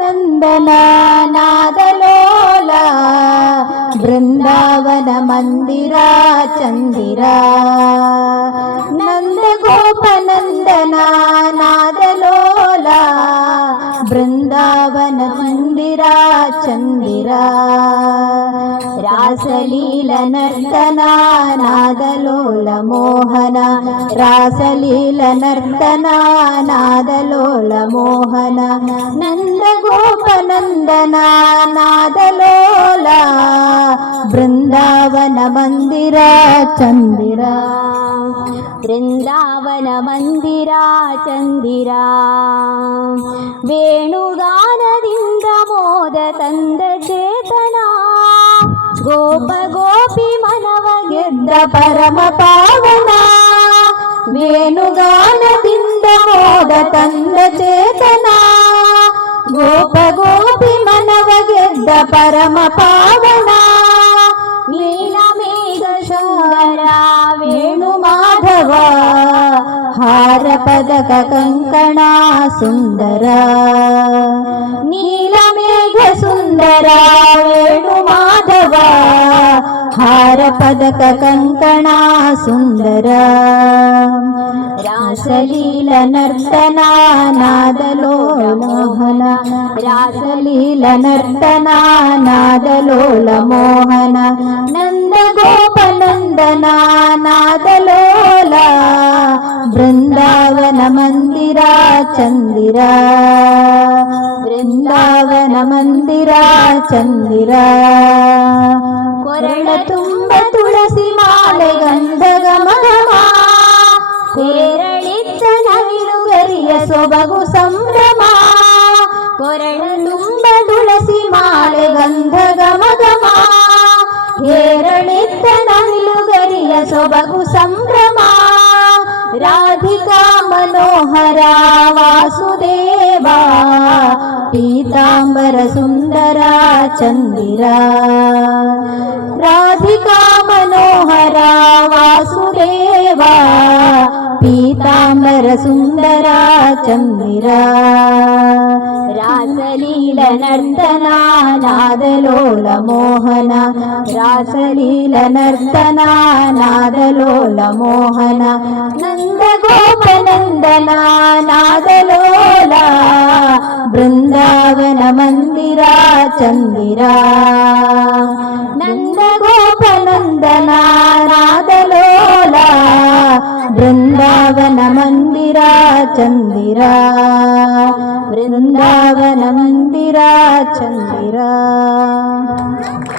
ನಂದನ ನಾದಲೋಲ ಬೃಂದಾವನ ಮಂದಿರ ಚಂದಿರ ನಂದ ಗೋಪ ನಂದನ ನಾದಲೋಲ ಬೃಂದಾವನ ಮಂದಿರ ಚಂದಿರ ರಾಸಲೀಲ ನರ್ತನ ನಾದಲೋಲ ಮೋಹನ ರಾಸಲೀಲ ನರ್ತನ ನಾದಲೋಲ ಮೋಹನ ನಂದ ಗೋಪ ನಂದನ ನಾದಲೋಲ ಬೃಂದಾವನ ಮಂದಿರ ಚಂದಿರ ಬೃಂದಾವನ ಮಂದಿರ ಚಂದಿರ ವೇಣುಗಾನದಿಂದ ಮೋದ ತಂದ ಚೇತನ ಗೋಪ ಗೋಪಿ ಮನವ ಗೆದ್ದ ಪರಮ ಪಾವನ ವೇಣುಗಾನದಿಂದ ಮೋದ ತಂದ ಚೇತನ ಗೋಪ ಗೋಪಿ ಮನವ ಗೆದ್ದ ಪರಮ ಪಾವನ ನೀಲಮೇಘ ಶೃಂಗರ ವೇಣು ಮಾಧವ ಹಾರ ಪದಕ ಕಂಕಣ ಸುಂದರ ನೀಲಮೇಘ ಸುಂದರ ವೇಣು ಮಾಧವ ಹಾರ ಪದಕ ಕಂಕಣ ಸುಂದರ ರಾಸಲೀಲ ನರ್ತನ ನಾದಲೋಲ ಮೋಹನ ರಾಸಲೀಲ ನರ್ತನ ನಾದಲೋಲ ಮೋಹನ ನಂದ ಗೋಪ ನಂದನ ನಾದಲೋಲ ಬೃಂದಾವನ ಮಂದಿರ ಚಂದಿರ ಬೃಂದಾವನ ಮಂದಿರ ಚಂದಿರ ಕೊರಳ ತುಂಬ ತುಳಸಿ ಮಾಲೆ ಗಂಧ ಘಮ ಘಮ ಕೇರಳಿದ್ದ ನವಿಲುಗರಿಯ ಸೊಬಗು ಸಂಭ್ರಮ ಕೊರಳ ತುಂಬ ತುಳಸಿ ಮಾಲೆ ಗಂಧ ಘಮ ಘಮ ಕೇರಳಿದ್ದ ನವಿಲುಗರಿಯ ಸೊಬಗು ಸಂಭ್ರಮ ರಾಧಿಕಾ ಮನೋಹರ ವಾಸುದೇವ ಪೀತಾಂಬರ ಸುಂದರ ಚಂದಿರ ರಾಧಿಕಾ ಮನೋಹರ ವಾಸುದೇವ ಪೀತಾಂಬರ ಸುಂದರ ಚಂದಿರ ರಾಸಲೀಲ ನರ್ತನ ನಾದಲೋಲ ಮೋಹನ ರಾಸಲೀಲ ನರ್ತನ ನಾದಲೋಲ ಮೋಹನ ನಂದ ಗೋಪ ನಂದನ ನಾದಲೋಲ ಬೃಂದಾವನ ಮಂದಿರ ಚಂದಿರ ನಂದ ಗೋಪ ನಂದನ ನಾದಲೋಲ ಬೃಂದಾವನ ಮಂದಿರ ಚಂದಿರ ಬೃಂದಾವನ ಮಂದಿರ ಚಂದಿರ